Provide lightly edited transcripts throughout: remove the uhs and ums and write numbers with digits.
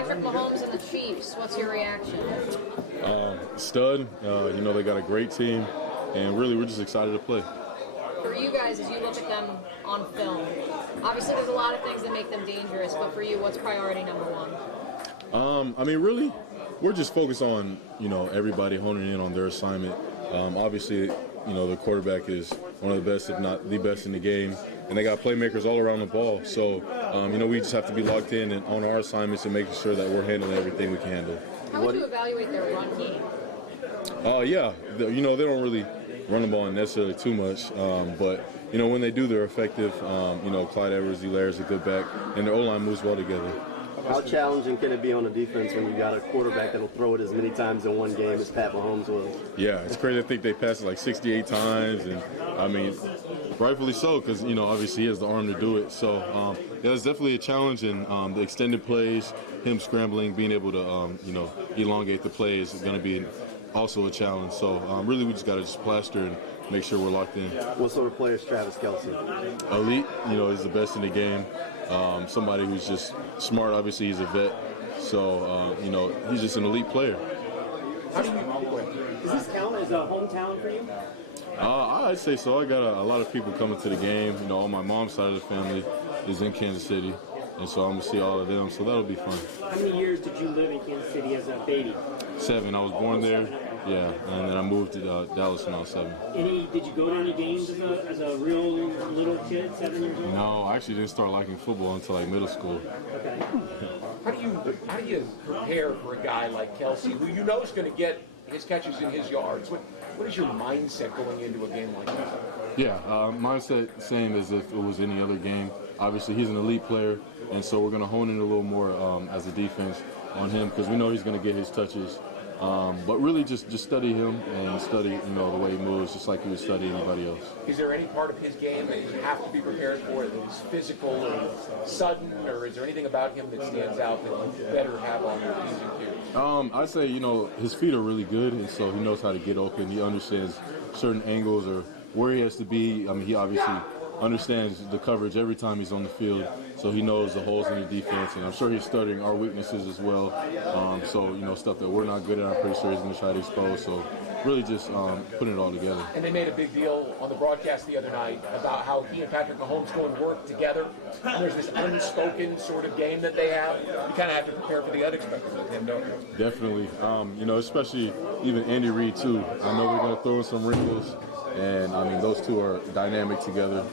Patrick Mahomes and the Chiefs, what's your reaction? Stud. They got a great team, and really we're just excited to play. For you guys, as you look at them on film, obviously there's a lot of things that make them dangerous, but for you, what's priority number one? Really, we're just focused on, everybody honing in on their assignment. Obviously, the quarterback is one of the best, if not the best in the game, and they got playmakers all around the ball. So, we just have to be locked in and on our assignments and making sure that we're handling everything we can handle. How would you evaluate their run game? They don't really run the ball necessarily too much, but when they do, they're effective. Clyde Edwards-Helaire is a good back, and their O-line moves well together. How challenging can it be on the defense when you got a quarterback that'll throw it as many times in one game as Pat Mahomes was? Yeah, it's crazy. I think they passed it like 68 times, and rightfully so, because obviously he has the arm to do it. So it's definitely a challenge, and the extended plays, him scrambling, being able to elongate the plays is going to be also a challenge. So really, we just got to just plaster and make sure we're locked in. What sort of player is Travis Kelce? Elite. He's the best in the game. Somebody who's just smart. Obviously, he's a vet. So he's just an elite player. Does this count as a hometown for you? I'd say so. I got a lot of people coming to the game. On my mom's side of the family is in Kansas City, and so I'm gonna see all of them. So that'll be fun. How many years did you live in Kansas City as a baby? 7. I was born there. Yeah, and then I moved to Dallas when I was 7. Did you go to any games as a real little kid, 7 years old? No, I actually didn't start liking football until like middle school. Okay. How do you prepare for a guy like Kelce, who is going to get his catches in his yards? What is your mindset going into a game like that? Yeah, mindset same as if it was any other game. Obviously, he's an elite player, and so we're going to hone in a little more as a defense on him because we know he's going to get his touches. But really just study him and study, the way he moves, just like you would study anybody else. Is there any part of his game that you have to be prepared for that is physical or sudden, or is there anything about him that stands out that you better have on your P's and Q's? I'd say, his feet are really good, and so he knows how to get open. He understands certain angles or where he has to be. He obviously understands the coverage every time he's on the field, so he knows the holes in the defense, and I'm sure he's studying our weaknesses as well. Stuff that we're not good at, I'm pretty sure he's going to try to expose. So really just putting it all together. And they made a big deal on the broadcast the other night about how he and Patrick Mahomes go and work together. And there's this unspoken sort of game that they have. You kind of have to prepare for the unexpected with him, don't you? Definitely. Especially even Andy Reid, too. I know we're going to throw in some wrinkles, and, those two are dynamic together.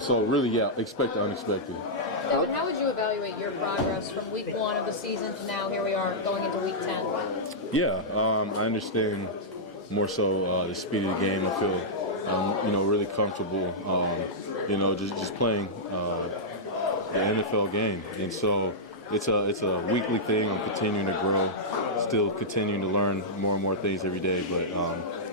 So really, expect the unexpected. Devin, how would you evaluate your progress from week 1 of the season to now? Here we are going into week 10. Yeah, I understand more so the speed of the game. I feel, really comfortable, just playing the NFL game. And so it's a weekly thing. I'm continuing to grow, still continuing to learn more and more things every day. But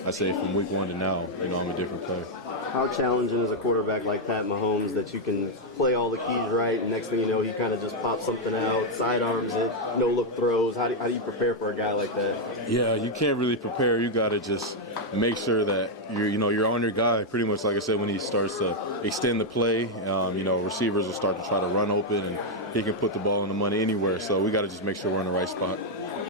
I say from week 1 to now, I'm a different player. How challenging is a quarterback like Pat Mahomes that you can play all the keys right, and next thing you know, he kind of just pops something out, sidearms it, no-look throws. How do you prepare for a guy like that? Yeah, you can't really prepare. You got to just make sure that you're on your guy. Pretty much, like I said, when he starts to extend the play, receivers will start to try to run open, and he can put the ball in the money anywhere. So we got to just make sure we're in the right spot.